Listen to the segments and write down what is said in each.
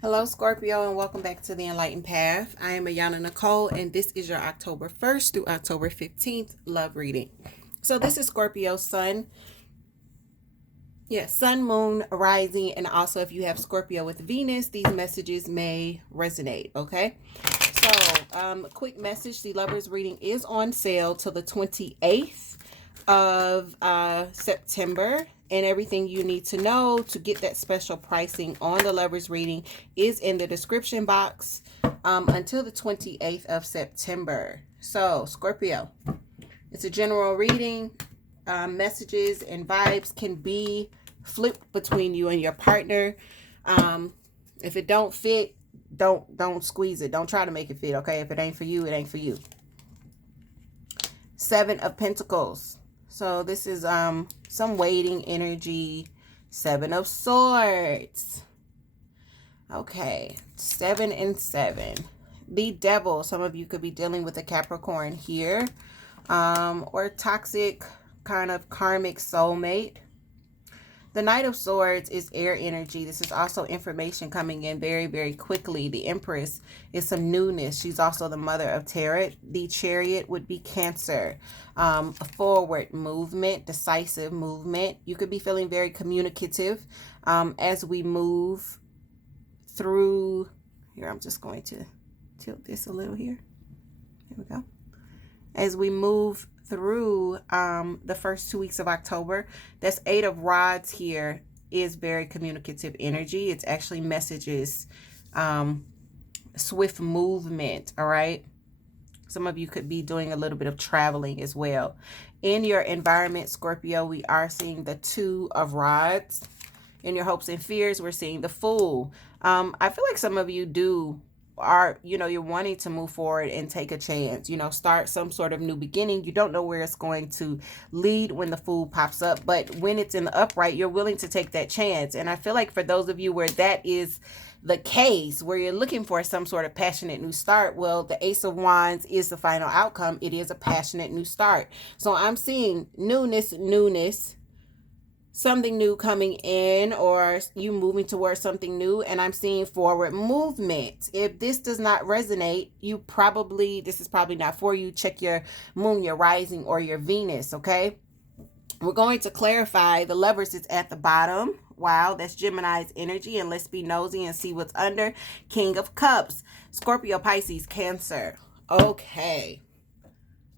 Hello, Scorpio, and welcome back to the Enlightened Path. I am Ayana Nicole, and this is your October 1st through October 15th love reading. So this is Scorpio Sun. Sun, Moon, Rising, and also if you have Scorpio with Venus, these messages may resonate, okay? So, quick message, the Lovers reading is on sale till the 28th of September. And everything you need to know to get that special pricing on the Lovers reading is in the description box until the 28th of September. So, Scorpio, it's a general reading. Messages and vibes can be flipped between you and your partner. If it don't fit, don't squeeze it. Don't try to make it fit, okay? If it ain't for you, it ain't for you. Seven of Pentacles. So this is some waiting energy. Seven of Swords. Okay, 7 and 7. The Devil. Some of you could be dealing with a Capricorn here, or toxic kind of karmic soulmate. The Knight of Swords is air energy. This is also information coming in very, very quickly. The Empress is some newness. She's also the mother of tarot. The Chariot would be Cancer. A forward movement, decisive movement. You could be feeling very communicative as we move through. Here, I'm just going to tilt this a little here. Here we go. As we move through the first 2 weeks of October, that's 8 of Rods here is very communicative energy. It's actually messages, swift movement, all right? Some of you could be doing a little bit of traveling as well. In your environment, Scorpio, we are seeing the 2 of Rods. In your hopes and fears, we're seeing the Fool. I feel like some of you you're wanting to move forward and take a chance, start some sort of new beginning. You don't know where it's going to lead when the Fool pops up, but when it's in the upright, you're willing to take that chance. And I feel like for those of you where that is the case, where you're looking for some sort of passionate new start, well, the Ace of Wands is the final outcome. It is a passionate new start. So I'm seeing newness, something new coming in, or you moving towards something new, and I'm seeing forward movement. If this does not resonate, this is probably not for you. Check your moon, your rising, or your Venus, okay? We're going to clarify. The Lovers is at the bottom. Wow, that's Gemini's energy, and let's be nosy and see what's under. King of Cups, Scorpio, Pisces, Cancer. Okay,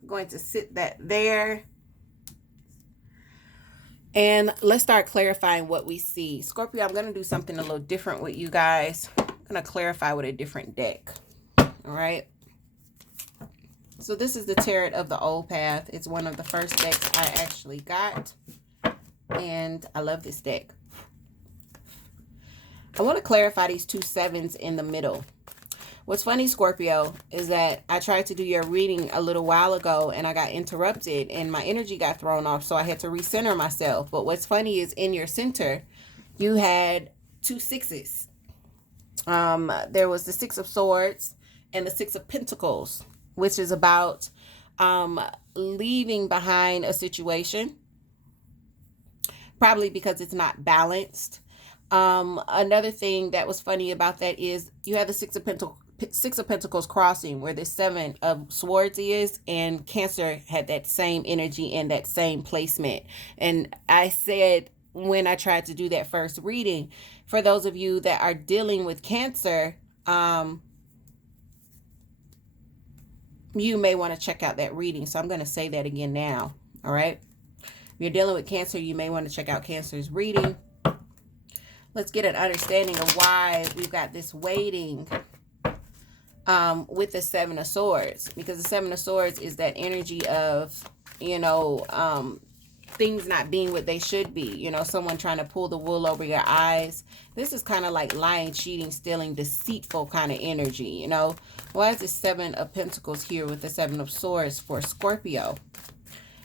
I'm going to sit that there. And let's start clarifying what we see. Scorpio, I'm going to do something a little different with you guys. I'm going to clarify with a different deck. All right. So this is the Tarot of the Old Path. It's one of the first decks I actually got. And I love this deck. I want to clarify these 2 sevens in the middle. What's funny, Scorpio, is that I tried to do your reading a little while ago and I got interrupted and my energy got thrown off, so I had to recenter myself. But what's funny is in your center, you had 2 sixes. There was the 6 of Swords and the 6 of Pentacles, which is about leaving behind a situation, probably because it's not balanced. Another thing that was funny about that is you have the 6 of Pentacles crossing where the 7 of Swords is, and Cancer had that same energy and that same placement. And I said when I tried to do that first reading, for those of you that are dealing with Cancer, you may want to check out that reading. So I'm going to say that again now. All right. If you're dealing with Cancer, you may want to check out Cancer's reading. Let's get an understanding of why we've got this waiting with the 7 of Swords, because the 7 of Swords is that energy of, things not being what they should be, someone trying to pull the wool over your eyes. This is kind of like lying, cheating, stealing, deceitful kind of energy, Why is the 7 of Pentacles here with the 7 of Swords for Scorpio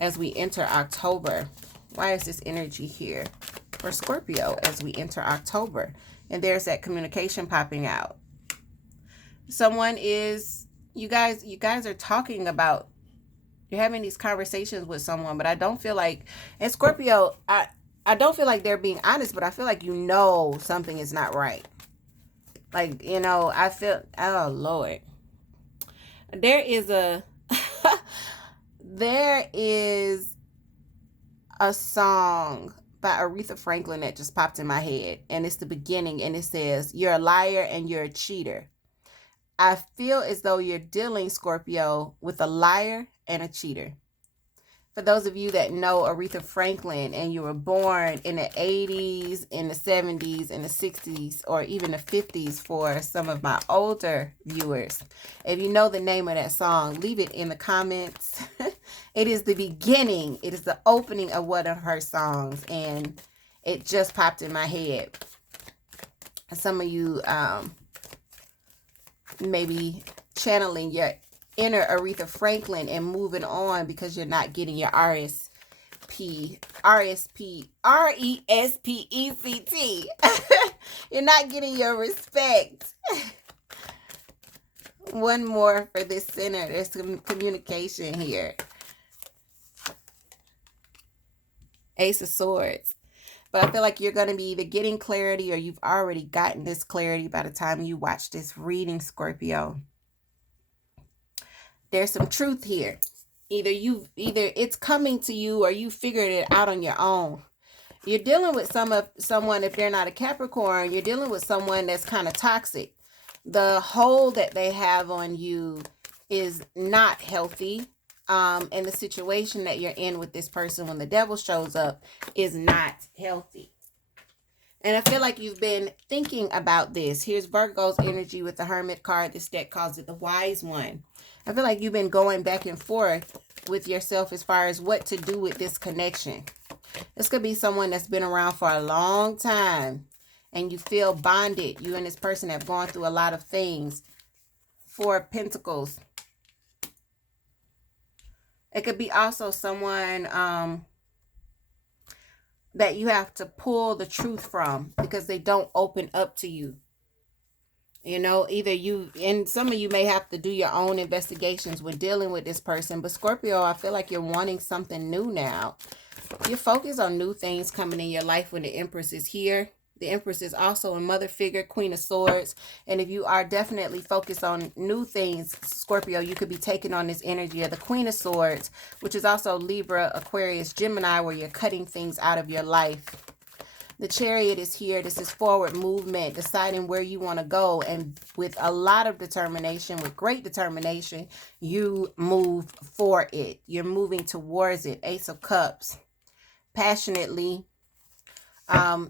as we enter October? Why is this energy here for Scorpio as we enter October? And there's that communication popping out. Someone is, you guys are talking about, you're having these conversations with someone, but I don't feel like, and Scorpio, I don't feel like they're being honest, but I feel like something is not right. Like, you know, I feel, oh Lord. There is a, there is a song by Aretha Franklin that just popped in my head. And it's the beginning and it says, "You're a liar and you're a cheater." I feel as though you're dealing, Scorpio, with a liar and a cheater. For those of you that know Aretha Franklin and you were born in the 80s, in the 70s, in the 60s, or even the 50s for some of my older viewers, if you know the name of that song, leave it in the comments. It is the beginning. It is the opening of one of her songs, and it just popped in my head. Some of you maybe channeling your inner Aretha Franklin and moving on because you're not getting your RSPECT. You're not getting your respect. One more for this center. There's some communication here. Ace of Swords. But I feel like you're going to be either getting clarity or you've already gotten this clarity by the time you watch this reading, Scorpio. There's some truth here. Either it's coming to you or you figured it out on your own. You're dealing with someone, if they're not a Capricorn, you're dealing with someone that's kind of toxic. The hold that they have on you is not healthy. And the situation that you're in with this person when the devil shows up is not healthy. And I feel like you've been thinking about this. Here's Virgo's energy with the Hermit card. This deck calls it the Wise One. I feel like you've been going back and forth with yourself as far as what to do with this connection. This could be someone that's been around for a long time and you feel bonded. You and this person have gone through a lot of things. Four of Pentacles. It could be also someone that you have to pull the truth from because they don't open up to you. You know, either you, and some of you may have to do your own investigations when dealing with this person. But Scorpio, I feel like you're wanting something new now. You're focused on new things coming in your life when the Empress is here. The Empress is also a mother figure, Queen of Swords. And if you are definitely focused on new things, Scorpio, you could be taking on this energy of the Queen of Swords, which is also Libra, Aquarius, Gemini, where you're cutting things out of your life. The Chariot is here. This is forward movement, deciding where you want to go. And with a lot of determination, with great determination, you move for it. You're moving towards it. Ace of Cups. Passionately.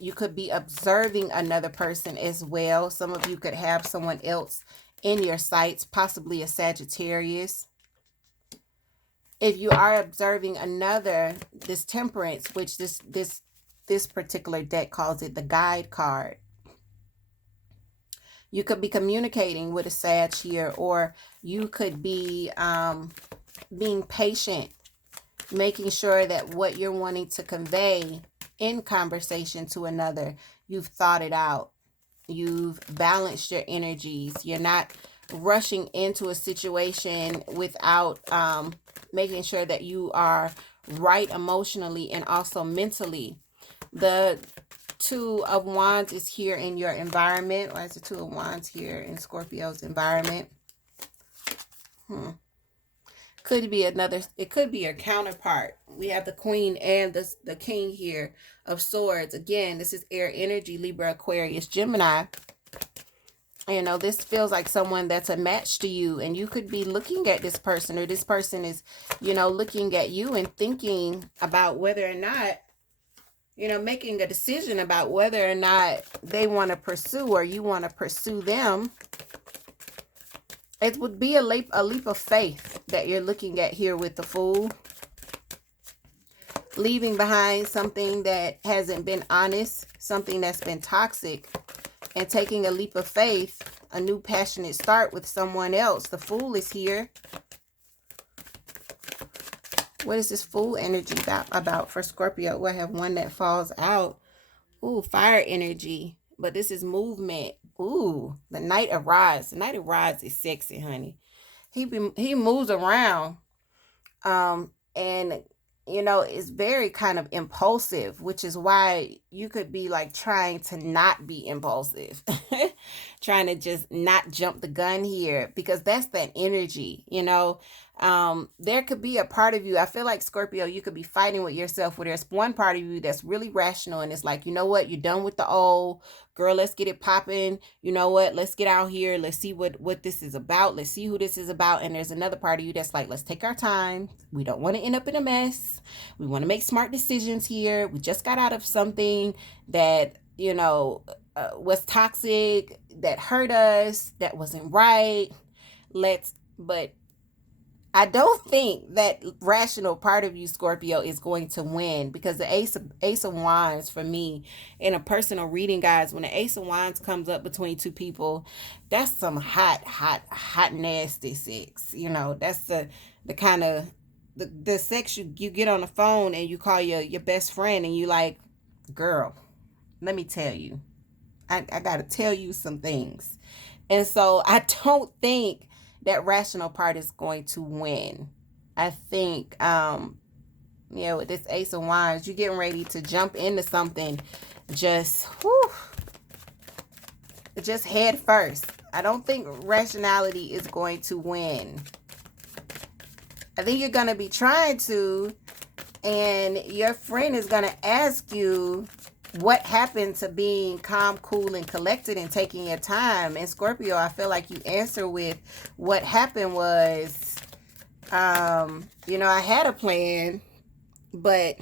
You could be observing another person as well. Some of you could have someone else in your sights, possibly a Sagittarius. If you are observing another, this Temperance, which this particular deck calls it the Guide card. You could be communicating with a Sag here, or you could be being patient, making sure that what you're wanting to convey in conversation to another, you've thought it out. You've balanced your energies. You're not rushing into a situation without making sure that you are right emotionally and also mentally. The Two of Wands is here in your environment. Why is the Two of Wands here in Scorpio's environment? Could be another, it could be your counterpart. We have the Queen and the King here of Swords. Again, this is air energy, Libra, Aquarius, Gemini. You know, this feels like someone that's a match to you, and you could be looking at this person, or this person is, you know, looking at you and thinking about whether or not, you know, making a decision about whether or not they want to pursue or you want to pursue them. It would be a leap of faith that you're looking at here with the Fool. Leaving behind something that hasn't been honest, something that's been toxic, and taking a leap of faith, a new passionate start with someone else. The Fool is here. What is this Fool energy about for Scorpio? We'll have one that falls out. Ooh, fire energy. But this is movement. Ooh, the Knight of Rods. The Knight of Rods is sexy, honey. He moves around. And, you know, it's very kind of impulsive, which is why you could be like trying to not be impulsive. trying to just not jump the gun here, because that's that energy, you know. There could be a part of you, I feel like, Scorpio, you could be fighting with yourself, where there's one part of you that's really rational and it's like, you know what, you're done with the old girl, let's get it popping, you know what, let's get out here, let's see what this is about, let's see who this is about. And there's another part of you that's like, let's take our time, we don't want to end up in a mess, we want to make smart decisions here, we just got out of something that, you know, was toxic, that hurt us, that wasn't right. But I don't think that rational part of you, Scorpio, is going to win, because the Ace of Wands, for me, in a personal reading, guys, when the Ace of Wands comes up between two people, that's some hot, nasty sex. You know, that's the kind of the sex you get on the phone and you call your best friend and you like, girl, let me tell you, I got to tell you some things. And so I don't think that rational part is going to win. I think, with this Ace of Wands, you're getting ready to jump into something just head first. I don't think rationality is going to win. I think you're going to be trying to, and your friend is going to ask you what happened to being calm, cool, and collected and taking your time. And Scorpio, I feel like you answer with, what happened was, I had a plan, but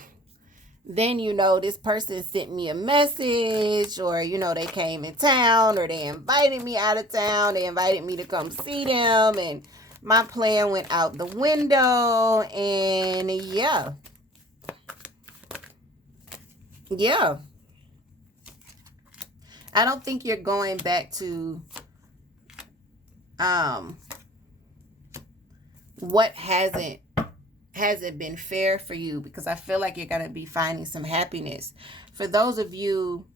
then, this person sent me a message, or, they came in town, or they invited me out of town. They invited me to come see them, and my plan went out the window, and yeah. I don't think you're going back to what hasn't been fair for you, because I feel like you're going to be finding some happiness. For those of you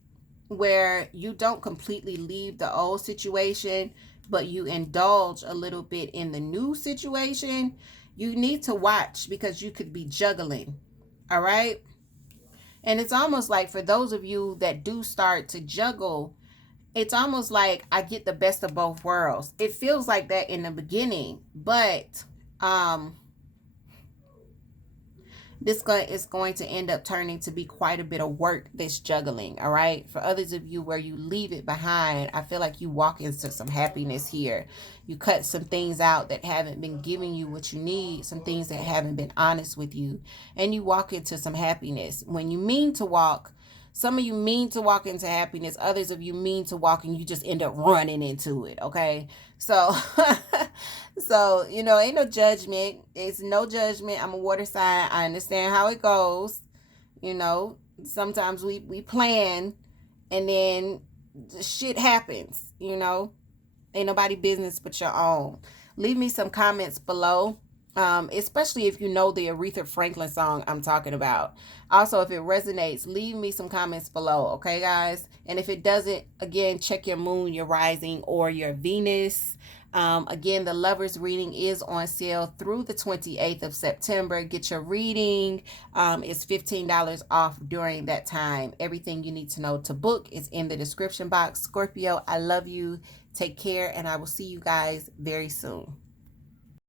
where you don't completely leave the old situation, but you indulge a little bit in the new situation, you need to watch, because you could be juggling. All right? And it's almost like, for those of you that do start to juggle, it's almost like I get the best of both worlds. It feels like that in the beginning, but this is going to end up turning to be quite a bit of work, this juggling, all right? For others of you where you leave it behind, I feel like you walk into some happiness here. You cut some things out that haven't been giving you what you need, some things that haven't been honest with you, and you walk into some happiness. When you mean to walk, some of you mean to walk into happiness, others of you mean to walk and you just end up running into it, okay? So, ain't no judgment. It's no judgment. I'm a water sign. I understand how it goes. Sometimes we plan and then shit happens, Ain't nobody business but your own. Leave me some comments below. Especially if you know the Aretha Franklin song I'm talking about. Also, if it resonates, leave me some comments below, okay, guys? And if it doesn't, again, check your moon, your rising, or your Venus. Again, the Lovers reading is on sale through the 28th of September. Get your reading. It's $15 off during that time. Everything you need to know to book is in the description box. Scorpio, I love you. Take care, and I will see you guys very soon.